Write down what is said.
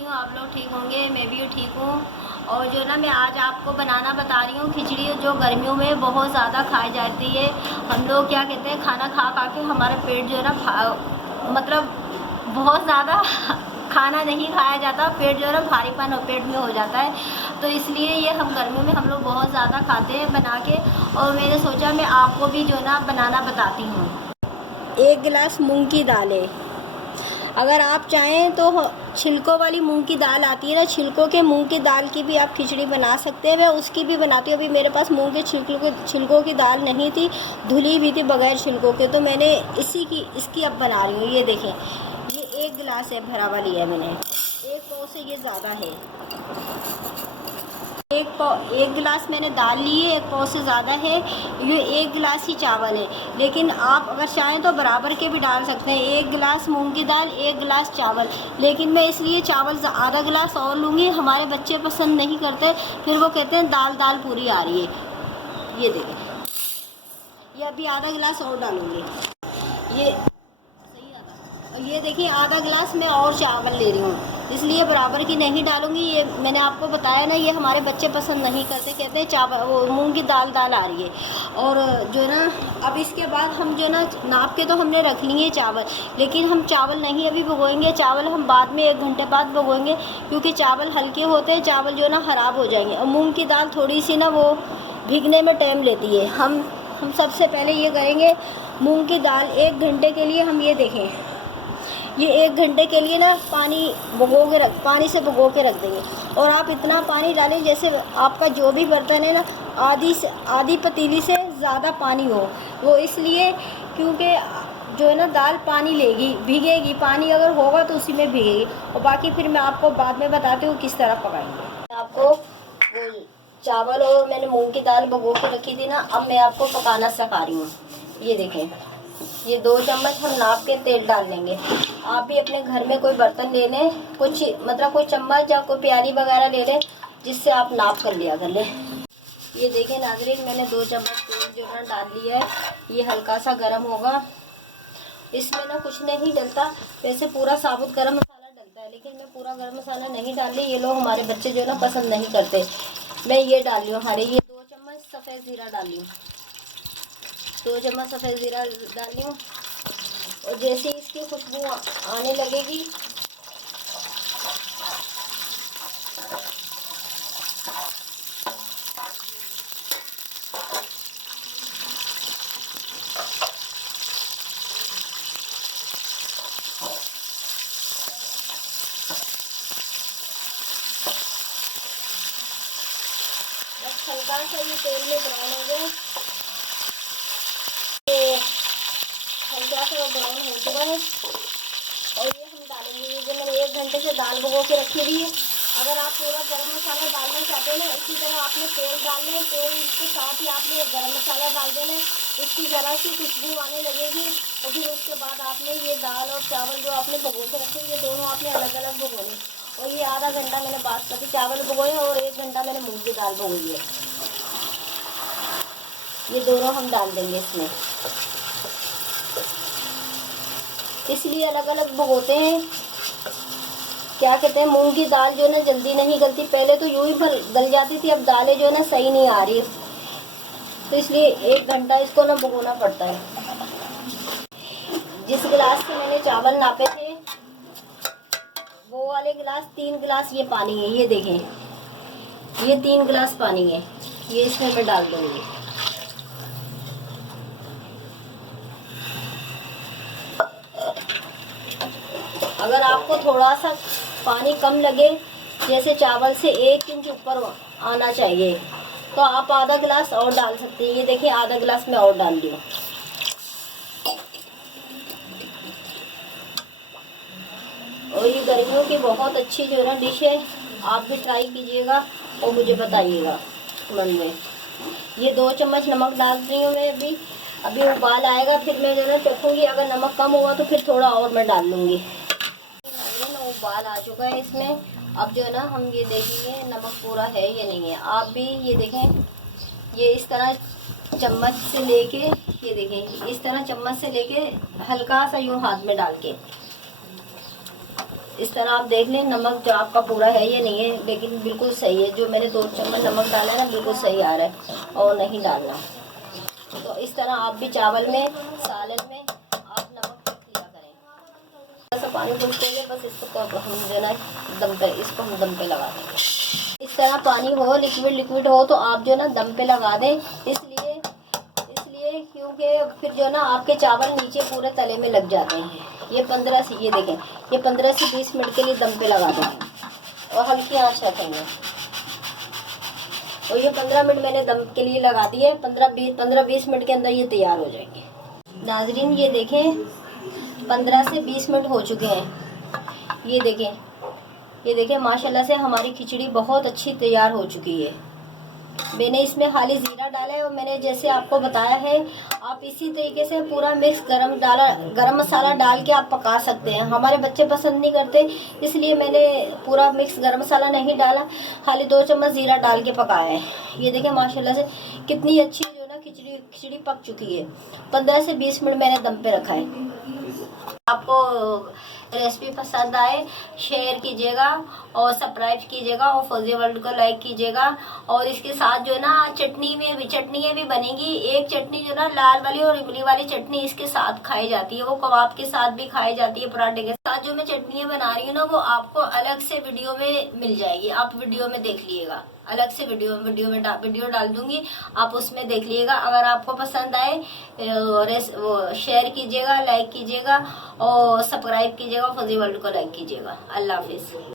हूँ आप लोग ठीक होंगे, मैं भी ठीक हूँ। और जो ना मैं आज आपको बनाना बता रही हूँ खिचड़ी, जो गर्मियों में बहुत ज़्यादा खाई जाती है। हम लोग क्या कहते हैं, खाना खा खा के हमारा पेट जो है ना मतलब बहुत ज़्यादा खाना नहीं खाया जाता, पेट जो है ना भारीपन पेट में हो जाता है। तो इसलिए ये हम गर्मियों में हम लोग बहुत ज़्यादा खाते हैं बना के। और मैंने सोचा मैं आपको भी जो ना बनाना बताती हूँ। 1 गिलास मूंग की दाल है। अगर आप चाहें तो छिलकों वाली मूंग की दाल आती है ना, छिलकों के मूंग की दाल की भी आप खिचड़ी बना सकते हैं। मैं उसकी भी बनाती हूँ। अभी मेरे पास मूंग के छिलकों की दाल नहीं थी, धुली हुई थी बगैर छिलकों के, तो मैंने इसकी अब बना रही हूँ। ये देखें, ये 1 गिलास है भरा वाली है मैंने। 1 पाव से ये ज़्यादा है। 1 गिलास मैंने दाल ली है, 1 पाव से ज़्यादा है। ये 1 गिलास ही चावल है, लेकिन आप अगर चाहें तो बराबर के भी डाल सकते हैं। 1 गिलास मूंग की दाल, 1 गिलास चावल, लेकिन मैं इसलिए चावल आधा गिलास और लूँगी। हमारे बच्चे पसंद नहीं करते, फिर वो कहते हैं दाल दाल पूरी आ रही है। ये देखें, ये अभी आधा गिलास और डालूँगी। ये ये देखिए, आधा गिलास मैं और चावल ले रही हूँ, इसलिए बराबर की नहीं डालूंगी। ये मैंने आपको बताया ना, ये हमारे बच्चे पसंद नहीं करते, कहते हैं चावल वो मूंग की दाल दाल आ रही है। और जो ना अब इसके बाद हम जो ना नाप के तो हमने रख लिए चावल, लेकिन हम चावल नहीं अभी भिगोएंगे। चावल हम बाद में 1 घंटे बाद भिगोएंगे, क्योंकि चावल हल्के होते हैं, चावल जो ना ख़राब हो जाएंगे। और मूँग की दाल थोड़ी सी ना वो भीगने में टाइम लेती है। हम सबसे पहले ये करेंगे, मूँग की दाल 1 घंटे के लिए हम ये देखें, ये 1 घंटे के लिए ना पानी से भिगो के रख देंगे। और आप इतना पानी डालें जैसे आपका जो भी बर्तन है ना, आधी पतीली से ज़्यादा पानी हो। वो इसलिए क्योंकि जो है ना दाल पानी लेगी, भीगेगी। पानी अगर होगा तो उसी में भीगेगी। और बाकी फिर मैं आपको बाद में बताती हूँ किस तरह पकाएंगे। आपको वो चावल और मैंने मूँग की दाल भिगो के रखी थी ना, अब मैं आपको पकाना सिखा रही हूँ। ये देखें, ये 2 चम्मच हम नाप के तेल डाल लेंगे। आप भी अपने घर में कोई बर्तन ले लें, कुछ मतलब कोई चम्मच या कोई प्याली वगैरह ले लें, जिससे आप नाप कर लिया कर लें। ये देखें नाज़रीन, मैंने 2 चम्मच तेल जो है डाल लिया है। ये हल्का सा गर्म होगा। इसमें ना कुछ नहीं डलता, वैसे पूरा साबुत गरम मसाला डलता है, लेकिन मैं पूरा गरम मसाला नहीं डाल रही। ये लोग हमारे बच्चे जो है ना पसंद नहीं करते। मैं ये डाल रही हूँ ये 2 चम्मच सफ़ेद ज़ीरा डाल रही हूँ। 2 चम्मच सफ़ेद ज़ीरा डाल रही हूँ। और जैसे इसकी खुशबू आने लगेगी, बस हल्का सा ये तेल में ब्राउन हो जाए, तो हल्का सा ब्राउन हो चुका है। और ये हम डालेंगे, ये जो मैंने 1 घंटे से दाल भिगो के रखी हुई है। अगर आप पूरा गरम मसाला डालना चाहते हैं ना, इसी तरह आपने तेल डालना है, तेल के साथ ही आपने गरम मसाला डाल देना है। इसकी ज़रा सी खुशबू आने लगेगी, और फिर उसके बाद आपने ये दाल और चावल जो आपने भिगो के रखे, ये दोनों आपने अलग अलग भिगोने। और ये आधा घंटा मैंने बासमती चावल भिगोए और 1 घंटा मैंने मूँग की दाल भिगोई है। ये दोनों हम डाल देंगे इसमें, इसलिए अलग अलग भिगोते हैं। क्या कहते हैं, मूंग की दाल जो ना जल्दी नहीं गलती, पहले तो यूं ही गल जाती थी, अब दालें जो है ना सही नहीं आ रही, तो इसलिए 1 घंटा इसको ना भिगोना पड़ता है। जिस गिलास से मैंने चावल नापे थे, वो वाले गिलास 3 गिलास ये पानी है। ये देखें, ये 3 गिलास पानी है, ये इसमें मैं डाल दूंगी। अगर आपको थोड़ा सा पानी कम लगे, जैसे चावल से 1 इंच ऊपर आना चाहिए, तो आप आधा गिलास और डाल सकते हैं। ये देखिए, आधा गिलास में और डाल दी हूँ। और ये गर्मियों की बहुत अच्छी जो है ना डिश है, आप भी ट्राई कीजिएगा और मुझे बताइएगा कमेंट में। ये 2 चम्मच नमक डाल रही हूँ मैं। अभी उबाल आएगा, फिर मैं जो है ना चखूँगी। अगर नमक कम हुआ तो फिर थोड़ा और मैं डाल लूँगी। उबाल आ चुका है इसमें। अब जो है ना हम ये देखेंगे नमक पूरा है या नहीं है। आप भी ये देखें, ये इस तरह चम्मच से लेके, ये देखें इस तरह चम्मच से लेके हल्का सा यूँ हाथ में डाल के इस तरह आप देख लें नमक जो आपका पूरा है या नहीं है, लेकिन बिल्कुल सही है। जो मैंने 2 चम्मच नमक डाला है ना, बिल्कुल सही आ रहा है और नहीं डालना। तो इस तरह आप भी चावल में, सालन में आप नमक चेक किया करें। थोड़ा सा पानी पूछते बस इसको हम देना दम पे, इसको हम दम पे लगा देंगे। इस तरह पानी हो, लिक्विड हो तो आप जो ना दम पे लगा दें, इसलिए क्योंकि फिर जो ना आपके चावल नीचे पूरे तले में लग जाते हैं। ये 15 से, ये देखें, ये 15 से 20 मिनट के लिए दम पे लगा देंगे और हल्की आंच रखेंगे। और ये 15 मिनट मैंने दम के लिए लगा दिए। 15-20 मिनट के अंदर ये तैयार हो जाएंगे। नाजरीन ये देखें 15 से 20 मिनट हो चुके हैं। ये देखें माशाल्लाह से हमारी खिचड़ी बहुत अच्छी तैयार हो चुकी है। मैंने इसमें खाली ज़ीरा डाला है और मैंने जैसे आपको बताया है, आप इसी तरीके से पूरा मिक्स गरम मसाला डाल के आप पका सकते हैं। हमारे बच्चे पसंद नहीं करते, इसलिए मैंने पूरा मिक्स गरम मसाला नहीं डाला, खाली 2 चम्मच ज़ीरा डाल के पकाया है। ये देखें माशाल्लाह से कितनी अच्छी जो ना खिचड़ी पक चुकी है। 15 से 20 मिनट मैंने दम पे रखा है। आपको रेसिपी पसंद आए शेयर कीजिएगा और सब्सक्राइब कीजिएगा और फौजी वर्ल्ड को लाइक कीजिएगा। और इसके साथ जो ना चटनियाँ भी बनेंगी। एक चटनी जो ना लाल वाली और इमली वाली चटनी इसके साथ खाई जाती है, वो कबाब के साथ भी खाई जाती है, पराठे के साथ। जो मैं चटनियाँ बना रही हूँ ना, वो आपको अलग से वीडियो में मिल जाएगी, आप वीडियो में देख लीजिएगा। अलग से वीडियो डाल दूंगी, आप उसमें देख लीजिएगा। अगर आपको पसंद आए शेयर कीजिएगा, लाइक कीजिएगा और सब्सक्राइब कीजिएगा, फौजी वर्ल्ड को लाइक कीजिएगा। अल्लाह हाफिज़।